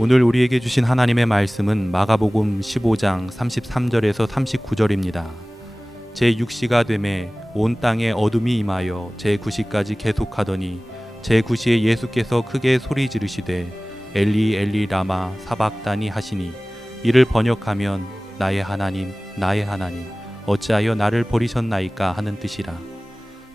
오늘 우리에게 주신 하나님의 말씀은 마가복음 15장 33절에서 39절입니다. 제6시가 되매 온 땅에 어둠이 임하여 제9시까지 계속하더니 제9시에 예수께서 크게 소리 지르시되 엘리 엘리 라마 사박다니 하시니 이를 번역하면 나의 하나님 나의 하나님 어찌하여 나를 버리셨나이까 하는 뜻이라.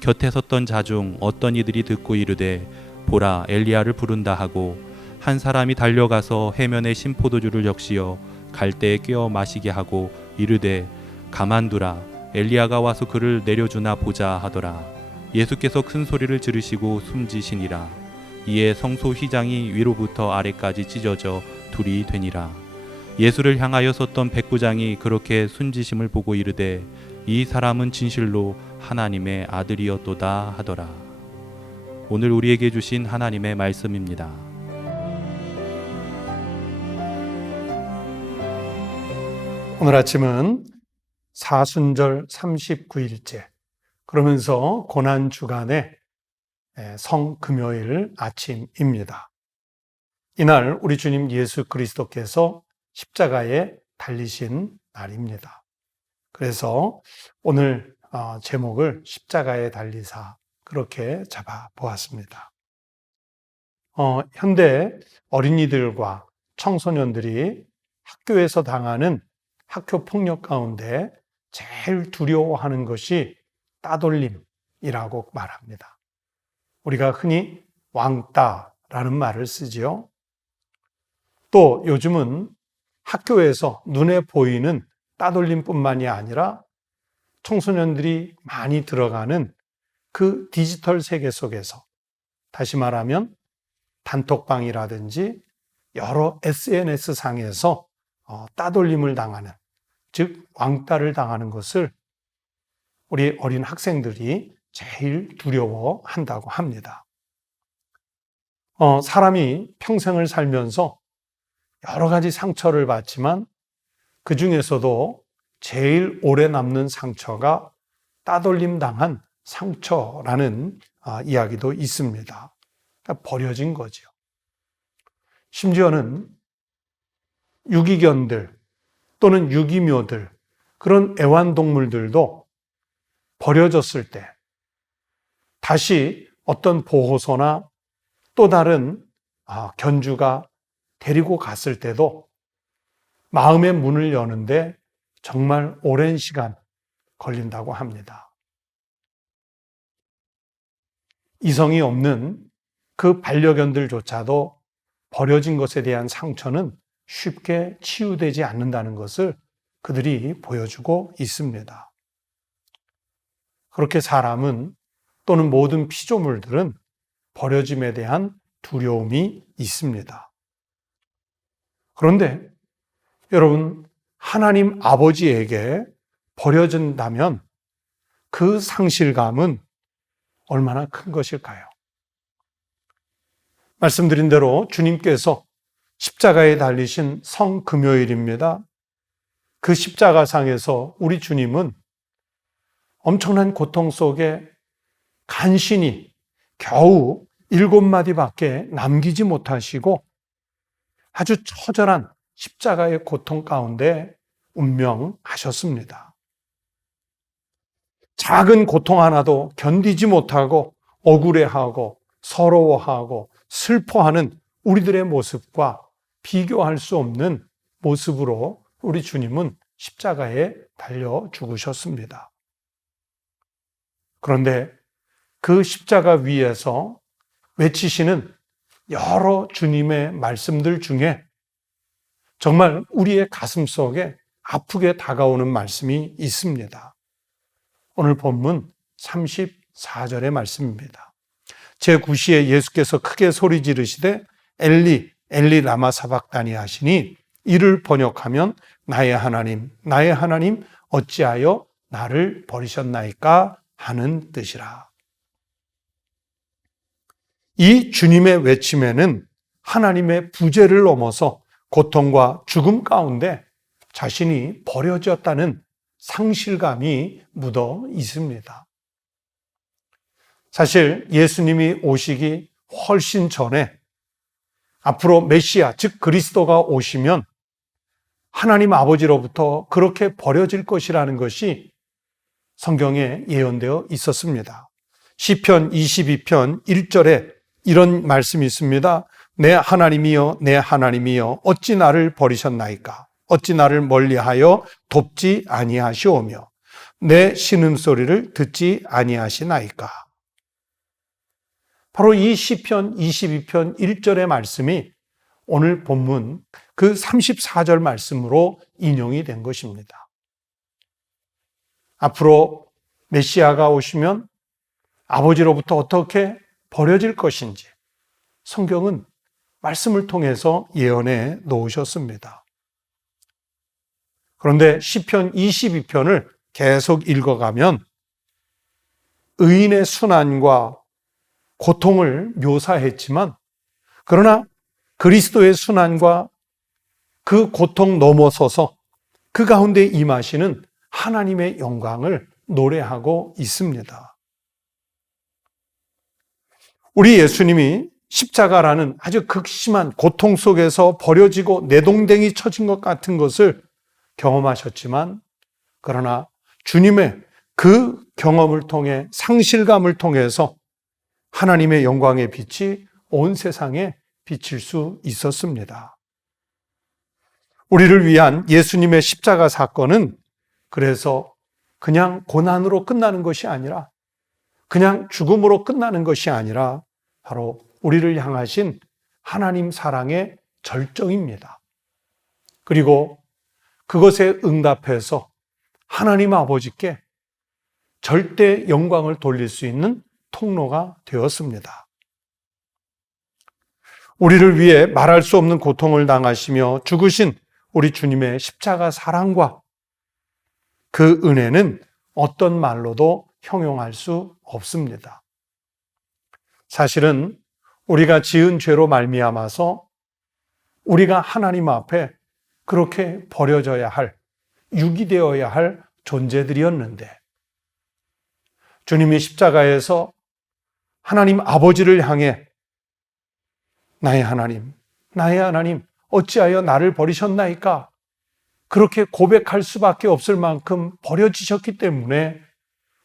곁에 섰던 자 중 어떤 이들이 듣고 이르되 보라 엘리야를 부른다 하고 한 사람이 달려가서 해면에 신 포도주를 적시어 갈대에 꿰어 마시게 하고 이르되 가만두라 엘리야가 와서 그를 내려주나 보자 하더라. 예수께서 큰 소리를 지르시고 숨지시니라. 이에 성소 휘장이 위로부터 아래까지 찢어져 둘이 되니라. 예수를 향하여 섰던 백부장이 그렇게 숨지심을 보고 이르되 이 사람은 진실로 하나님의 아들이었도다 하더라. 오늘 우리에게 주신 하나님의 말씀입니다. 오늘 아침은 사순절 39일째, 그러면서 고난주간의 성금요일 아침입니다. 이날 우리 주님 예수 그리스도께서 십자가에 달리신 날입니다. 그래서 오늘 제목을 십자가에 달리사 그렇게 잡아보았습니다. 현대 어린이들과 청소년들이 학교에서 당하는 학교 폭력 가운데 제일 두려워하는 것이 따돌림이라고 말합니다. 우리가 흔히 왕따라는 말을 쓰지요. 또 요즘은 학교에서 눈에 보이는 따돌림뿐만이 아니라 청소년들이 많이 들어가는 그 디지털 세계 속에서, 다시 말하면 단톡방이라든지 여러 SNS 상에서 따돌림을 당하는, 즉 왕따를 당하는 것을 우리 어린 학생들이 제일 두려워한다고 합니다. 사람이 평생을 살면서 여러 가지 상처를 받지만 그 중에서도 제일 오래 남는 상처가 따돌림 당한 상처라는 이야기도 있습니다. 그러니까 버려진 거죠. 심지어는 유기견들 또는 유기묘들, 그런 애완동물들도 버려졌을 때 다시 어떤 보호소나 또 다른 견주가 데리고 갔을 때도 마음의 문을 여는데 정말 오랜 시간 걸린다고 합니다. 이성이 없는 그 반려견들조차도 버려진 것에 대한 상처는 쉽게 치유되지 않는다는 것을 그들이 보여주고 있습니다. 그렇게 사람은 또는 모든 피조물들은 버려짐에 대한 두려움이 있습니다. 그런데 여러분, 하나님 아버지에게 버려진다면 그 상실감은 얼마나 큰 것일까요? 말씀드린 대로 주님께서 십자가에 달리신 성금요일입니다. 그 십자가상에서 우리 주님은 엄청난 고통 속에 간신히 겨우 7마디밖에 남기지 못하시고 아주 처절한 십자가의 고통 가운데 운명하셨습니다. 작은 고통 하나도 견디지 못하고 억울해하고 서러워하고 슬퍼하는 우리들의 모습과 비교할 수 없는 모습으로 우리 주님은 십자가에 달려 죽으셨습니다. 그런데 그 십자가 위에서 외치시는 여러 주님의 말씀들 중에 정말 우리의 가슴 속에 아프게 다가오는 말씀이 있습니다. 오늘 본문 34절의 말씀입니다. 제9시에 예수께서 크게 소리 지르시되 엘리 엘리 라마 사박다니 하시니 이를 번역하면 나의 하나님 나의 하나님 어찌하여 나를 버리셨나이까 하는 뜻이라. 이 주님의 외침에는 하나님의 부재를 넘어서 고통과 죽음 가운데 자신이 버려졌다는 상실감이 묻어 있습니다. 사실 예수님이 오시기 훨씬 전에 앞으로 메시아, 즉 그리스도가 오시면 하나님 아버지로부터 그렇게 버려질 것이라는 것이 성경에 예언되어 있었습니다. 시편 22편 1절에 이런 말씀이 있습니다. 내 하나님이여, 내 하나님이여, 어찌 나를 버리셨나이까? 어찌 나를 멀리하여 돕지 아니하시오며 내 신음소리를 듣지 아니하시나이까? 바로 이 시편 22편 1절의 말씀이 오늘 본문 그 34절 말씀으로 인용이 된 것입니다. 앞으로 메시아가 오시면 아버지로부터 어떻게 버려질 것인지 성경은 말씀을 통해서 예언해 놓으셨습니다. 그런데 시편 22편을 계속 읽어가면 의인의 순환과 고통을 묘사했지만 그러나 그리스도의 순환과 그 고통 넘어서서 그 가운데 임하시는 하나님의 영광을 노래하고 있습니다. 우리 예수님이 십자가라는 아주 극심한 고통 속에서 버려지고 내동댕이 쳐진 것 같은 것을 경험하셨지만 그러나 주님의 그 경험을 통해 상실감을 통해서 하나님의 영광의 빛이 온 세상에 비칠 수 있었습니다. 우리를 위한 예수님의 십자가 사건은 그래서 그냥 고난으로 끝나는 것이 아니라 그냥 죽음으로 끝나는 것이 아니라 바로 우리를 향하신 하나님 사랑의 절정입니다. 그리고 그것에 응답해서 하나님 아버지께 절대 영광을 돌릴 수 있는 통로가 되었습니다. 우리를 위해 말할 수 없는 고통을 당하시며 죽으신 우리 주님의 십자가 사랑과 그 은혜는 어떤 말로도 형용할 수 없습니다. 사실은 우리가 지은 죄로 말미암아서 우리가 하나님 앞에 그렇게 버려져야 할, 유기되어야 할 존재들이었는데 주님이 십자가에서 하나님 아버지를 향해 나의 하나님, 나의 하나님, 어찌하여 나를 버리셨나이까? 그렇게 고백할 수밖에 없을 만큼 버려지셨기 때문에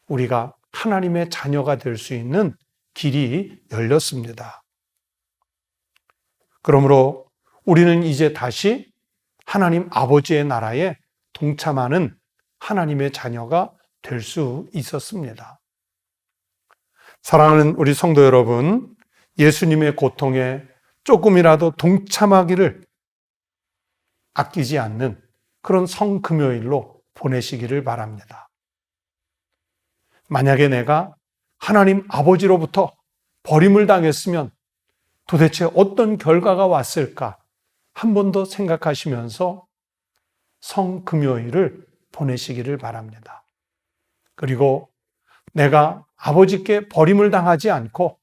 우리가 하나님의 자녀가 될 수 있는 길이 열렸습니다. 그러므로 우리는 이제 다시 하나님 아버지의 나라에 동참하는 하나님의 자녀가 될 수 있었습니다. 사랑하는 우리 성도 여러분, 예수님의 고통에 조금이라도 동참하기를 아끼지 않는 그런 성금요일로 보내시기를 바랍니다. 만약에 내가 하나님 아버지로부터 버림을 당했으면 도대체 어떤 결과가 왔을까 한 번 더 생각하시면서 성금요일을 보내시기를 바랍니다. 그리고 내가 아버지께 버림을 당하지 않고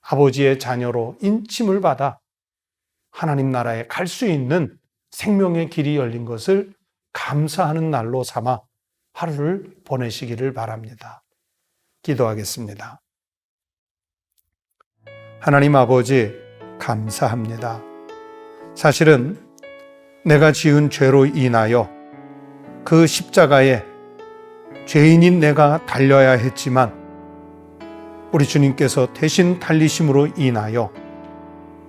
아버지의 자녀로 인침을 받아 하나님 나라에 갈 수 있는 생명의 길이 열린 것을 감사하는 날로 삼아 하루를 보내시기를 바랍니다. 기도하겠습니다. 하나님 아버지, 감사합니다. 사실은 내가 지은 죄로 인하여 그 십자가에 죄인인 내가 달려야 했지만 우리 주님께서 대신 달리심으로 인하여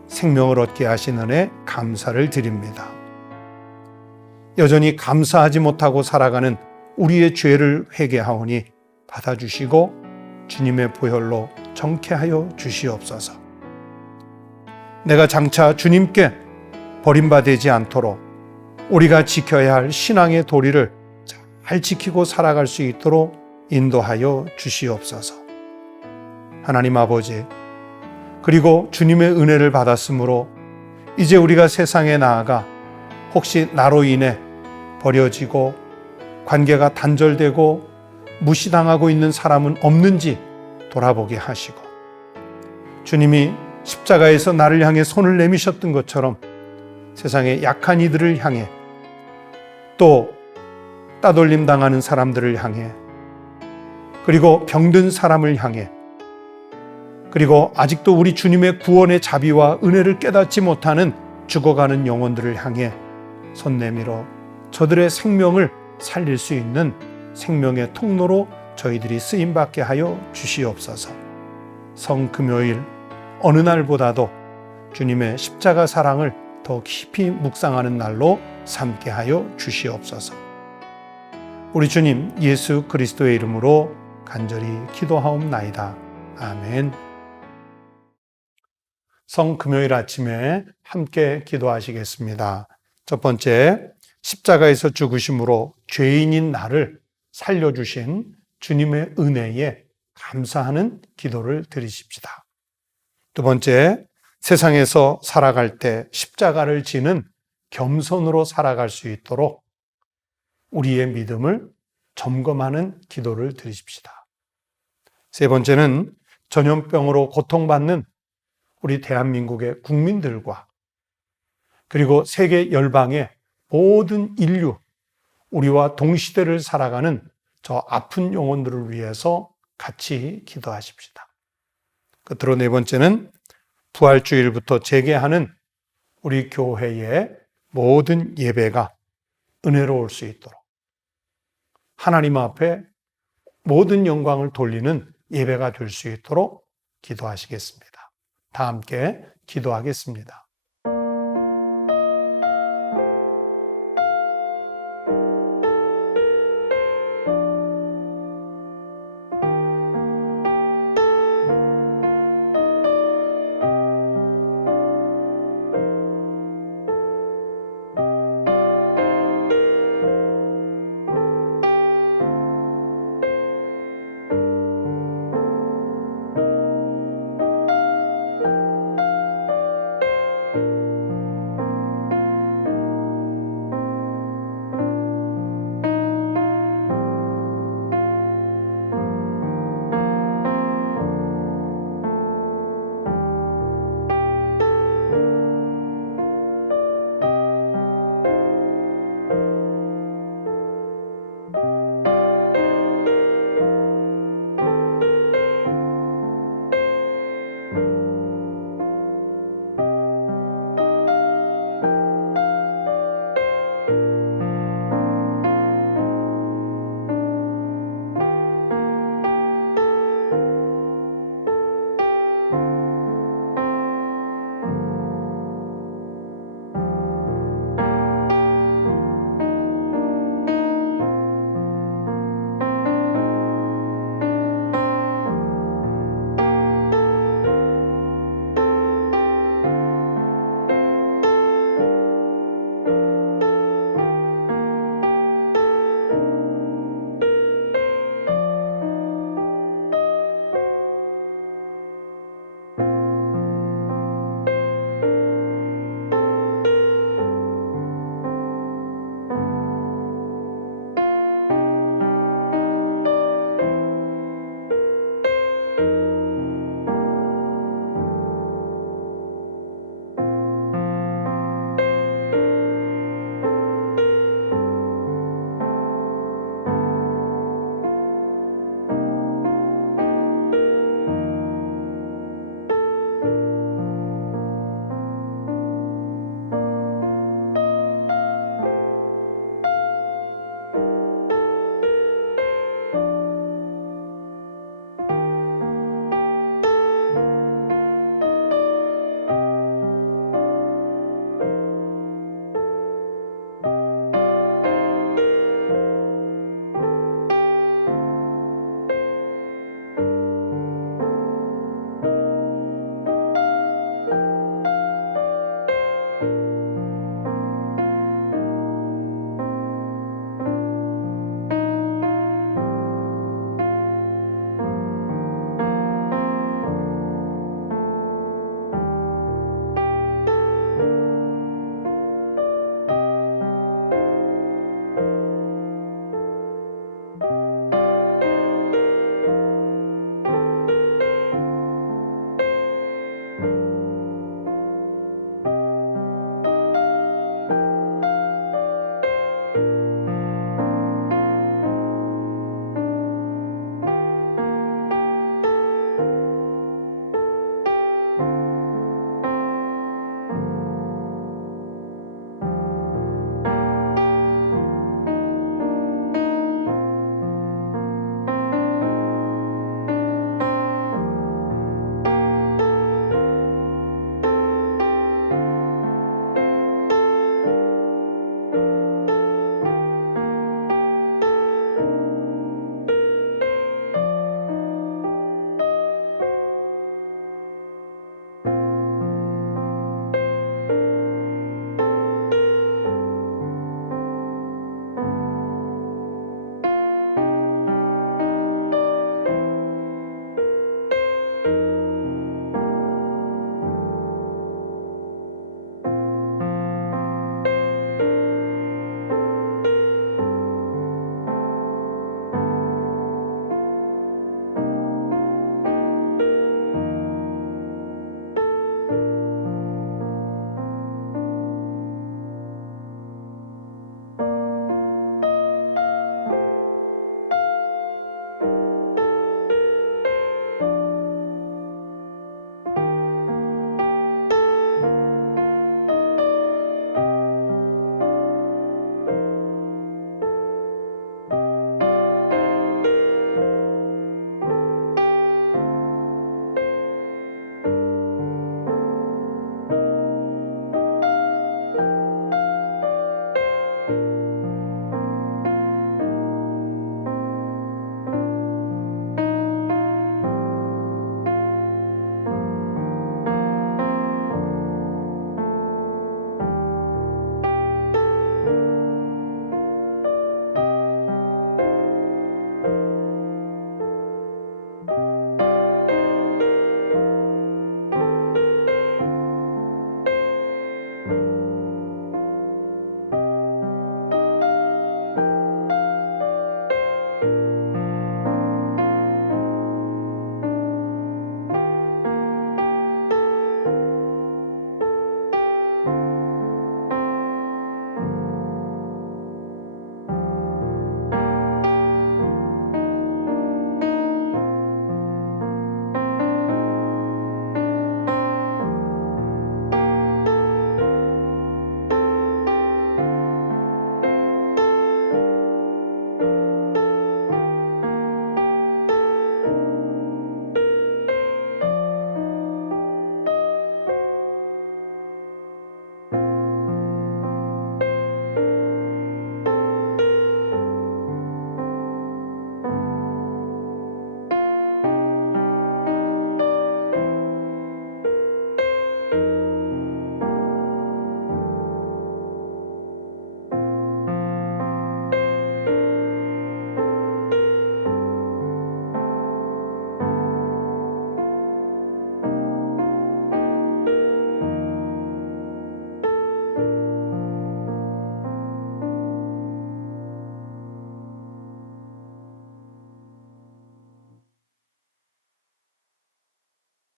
생명을 얻게 하신 은혜 감사를 드립니다. 여전히 감사하지 못하고 살아가는 우리의 죄를 회개하오니 받아주시고 주님의 보혈로 정케하여 주시옵소서. 내가 장차 주님께 버림받지 않도록 우리가 지켜야 할 신앙의 도리를 잘 지키고 살아갈 수 있도록 인도하여 주시옵소서. 하나님 아버지, 그리고 주님의 은혜를 받았으므로 이제 우리가 세상에 나아가 혹시 나로 인해 버려지고 관계가 단절되고 무시당하고 있는 사람은 없는지 돌아보게 하시고 주님이 십자가에서 나를 향해 손을 내미셨던 것처럼 세상의 약한 이들을 향해 또 따돌림 당하는 사람들을 향해 그리고 병든 사람을 향해 그리고 아직도 우리 주님의 구원의 자비와 은혜를 깨닫지 못하는 죽어가는 영혼들을 향해 손 내밀어 저들의 생명을 살릴 수 있는 생명의 통로로 저희들이 쓰임받게 하여 주시옵소서. 성금요일 어느 날보다도 주님의 십자가 사랑을 더 깊이 묵상하는 날로 삼게 하여 주시옵소서. 우리 주님 예수 그리스도의 이름으로 간절히 기도하옵나이다. 아멘. 성금요일 아침에 함께 기도하시겠습니다. 첫 번째, 십자가에서 죽으심으로 죄인인 나를 살려주신 주님의 은혜에 감사하는 기도를 드리십시다. 두 번째, 세상에서 살아갈 때 십자가를 지는 겸손으로 살아갈 수 있도록 우리의 믿음을 점검하는 기도를 드리십시다. 세 번째는 전염병으로 고통받는 우리 대한민국의 국민들과 그리고 세계 열방의 모든 인류, 우리와 동시대를 살아가는 저 아픈 영혼들을 위해서 같이 기도하십시다. 끝으로 네 번째는 부활주일부터 재개하는 우리 교회의 모든 예배가 은혜로울 수 있도록 하나님 앞에 모든 영광을 돌리는 예배가 될 수 있도록 기도하시겠습니다. 다 함께 기도하겠습니다.